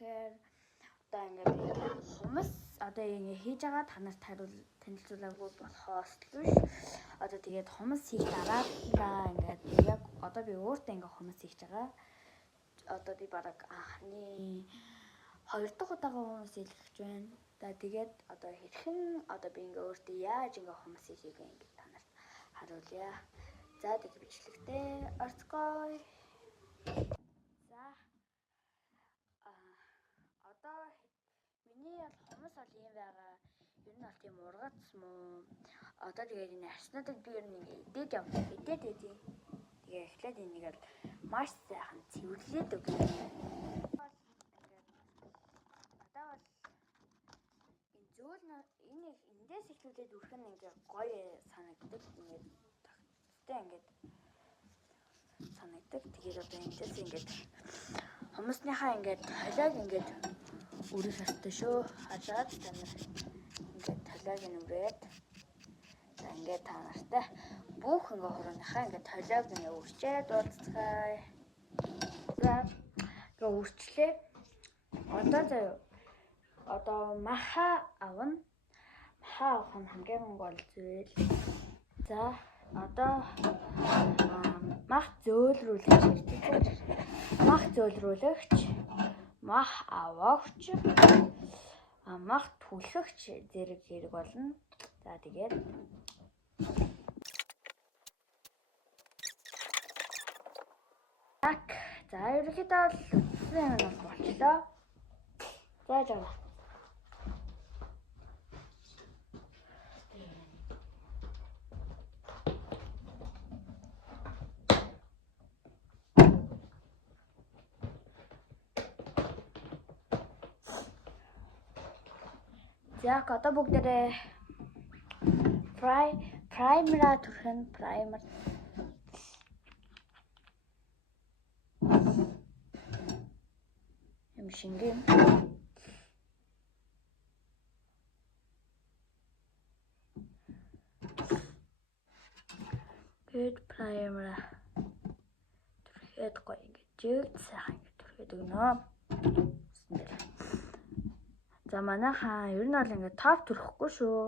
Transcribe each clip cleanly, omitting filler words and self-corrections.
тэгэхээр одоо ингээд хүмүүс одоо ингэ хийж байгаа танарт танилцуулаагүй болохоос биш. Одоо тэгээд хүмүүс хийж дарааллаа ингээд яг одоо би өөртөө ингээ хүмүүс хийж байгаа. Одоо би бараг анхны 2 дахь удаага хүмүүс хэлж байна. За тэгээд одоо хэрхэн одоо би ингээ өөртөө яаж ингээ хүмүүс хийхийг ингээ танарт харуулъя. За тэгээд бичлэгтээ орцгоё. За одоо миний бол хүмүүс бол юм байгаа. Ер нь бол тийм ургац муу. Одоо тэгээд энэ арснуудыг би ер нь ингээ идээд явдаг. Идээд байдیں۔ Тэгээ эхлээд энийг бол маш сайхан цэвэрлээд өгье. Одоо бол энэ зөөл энийг эндээс эхлүүлээд үрэх нь ингээ гоё санагддаг. Ингээд тагттай ингээд санагддаг. Тэгээд одоо эндээс ингээд хүмүүсийнхаа ингээд холиог ингээд үрэх хэрэгтэй шүү. Хажаад та нар ингээд холиог нь үрээд за ингээд та нартай бүх ингээ хурууныхаа ингээ толиог ингээ үрчээд уулзцгаая. За ингээ үрчлээ. Одоо заяа. Одоо маха авна. Маха авах нь хамгийн гол зүйл. За одоо мах зөөлрүүлэгч гэдэг. Мах зөөлрүүлэгч, мах аваагч, мах түлхэгч зэрэг хэрэг болно. За тэгээд за ерөнхийдөө л үндсэн юм бол болчлоо. За жаа. За одоо бүгдээрээ праймера түрхэн праймер юм шингэн good prаймера түрхэд гоё ингэж жигд сайхан ингэ түрхэд өгнө. За манайхаа ер нь бол ингэ топ түрхэхгүй шүү.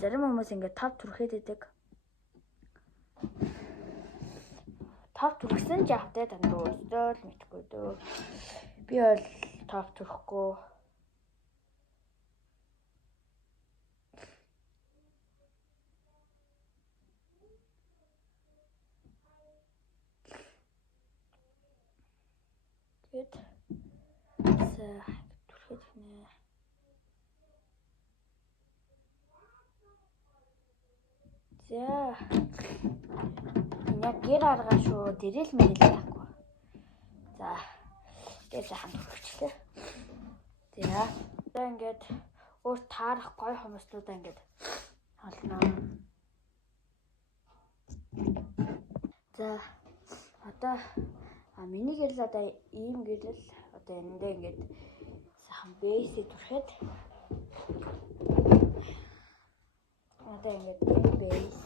Зарим хүмүүс ингэ топ түрхэд идэг. Топ түрхсэн ч явахтай танд өөртөө л мэдхгүй дөө. Би бол топ түрхэхгүй. Тэгэд түрхэд нэ. За яг гэр аргаа шүү. Дэрэл мэрэл байхгүй. За тэгээд сайхан түрхчихлээ. За одоо ингээд өөр таарах гоё хүмүүстүүдээ ингээд олно. За одоо миний гэрэл одоо ийм гэрэл одоо эндээ ингээд сайхан бэйсээ түрхэд одоо ингээд бэйс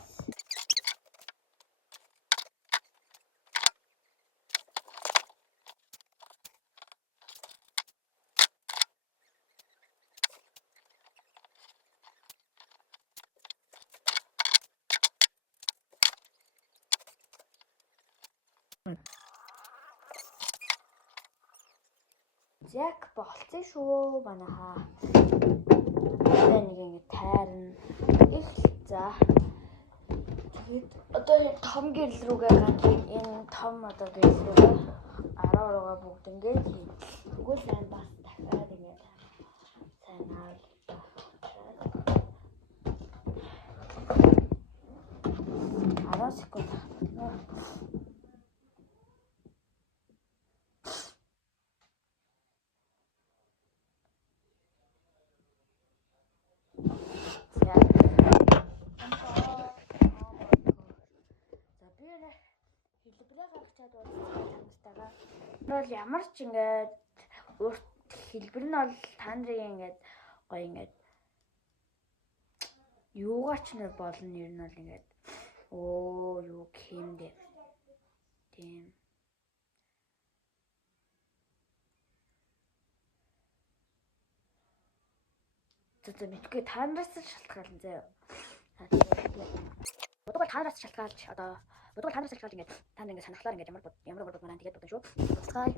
яг болцсон шүү манайхаа. Нэг ингэ тайрна. Их за. Тэгээд одоо том гэрэл рүүгээ ганц энэ том одоо гэрэл рүүгээ 10 бүгд ингээд тэгвэл сайн бас дахиад ингээд сайн аа. 10 секунд. Хэлбэрээ гаргачаад уулзтайгаа. Бол ямар ч ингээд урт хэлбэр нь бол та нарын ингээд гоё ингээд юугаач нэр болно ер нь бол ингээд юу гэмдэ. Тийм. За мэдгүй таанаас шалтгаална заяа. Бодгол таанаас шалтгаалж одоо бодгол таанаас шалтгаалж ингээд та нар ингээд санахлаар ингээд ямар бод маань тэгээд бодсон шүү. Буцгаая.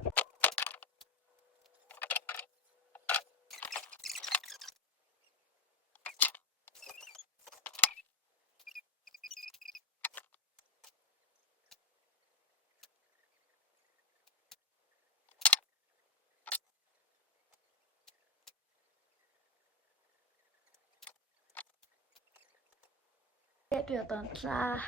Би одоо онтлаа.